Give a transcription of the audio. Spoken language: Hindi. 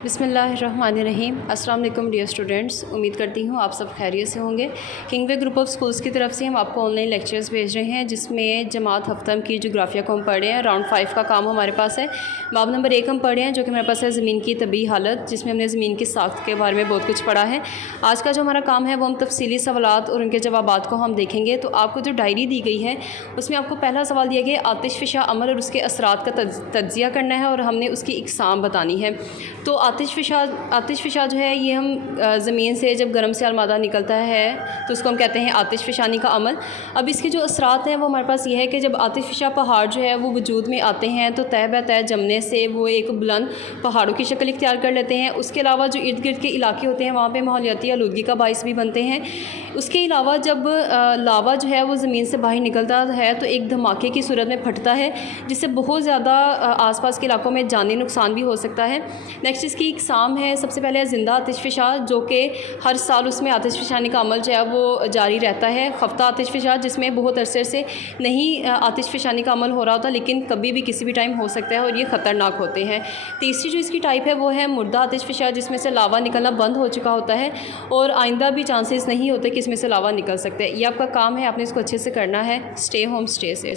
बिस्मिल्लाहिर्रहमानिर्रहीम। अस्सलाम वालेकुम डियर स्टूडेंट्स, उम्मीद करती हूँ आप सब खैरियत से होंगे। किंगवे ग्रुप ऑफ स्कूल्स की तरफ से हम आपको ऑनलाइन लेक्चर्स भेज रहे हैं, जिसमें जमात हफ्तम की जोग्राफिया को हम पढ़ रहे हैं। राउंड 5 का काम हमारे पास है। बाब नंबर 1 हम पढ़ रहे हैं, जो कि हमारे पास है ज़मीन की तबी हालत, जिसमें हमने ज़मीन की साख्त के बारे में बहुत कुछ पढ़ा है। आज का जो हमारा काम है वो हम तफसीली सवालात और उनके जवाबात को हम देखेंगे। तो आपको जो डायरी दी गई है उसमें आपको पहला सवाल दिया गया आतिशफ़िशा अमल और उसके असरात का तज्ज़िया करना है, और हमने उसकी इकसाम बतानी है। तो आतिशफ़िशा जो है ये हम ज़मीन से जब गर्म से अलमादा निकलता है तो उसको हम कहते हैं आतिशफ़िशानी का अमल। अब इसके जो असरात हैं वो हमारे पास ये है कि जब आतिशफ़िशा पहाड़ जो है वो वजूद में आते हैं तो तय ब तय जमने से वो एक बुलंद पहाड़ों की शक्ल इख्तियार कर लेते हैं। उसके अलावा जो इर्द गिर्द के इलाके होते हैं वहाँ पर माहौलियाती आलूदगी का बाइस भी बनते हैं। उसके अलावा जब लावा जो है वो ज़मीन से बाहर निकलता है तो एक धमाके की सूरत में फटता है, जिससे बहुत ज़्यादा आसपास के इलाकों में जानी नुकसान भी हो सकता है। नेक्स्ट इसकी इकसाम है। सबसे पहले है ज़िंदा आतिशफ़िशा, जो कि हर साल उसमें आतिशफ़िशानी का अमल जो है वो जारी रहता है। खफ्ता आतिशफ़िशा, जिसमें बहुत अरसे से नहीं आतिशफ़िशानी का अमल हो रहा होता, लेकिन कभी भी किसी भी टाइम हो सकता है और ये ख़तरनाक होते हैं। तीसरी जो इसकी टाइप है वो है मुर्दा आतिशफ़िशा, जिसमें से लावा निकलना बंद हो चुका होता है और आइंदा भी चांसेस नहीं होते कि इसमें से लावा निकल सकते हैं। ये आपका काम है, आपने इसको अच्छे से करना है। स्टे होम स्टे से।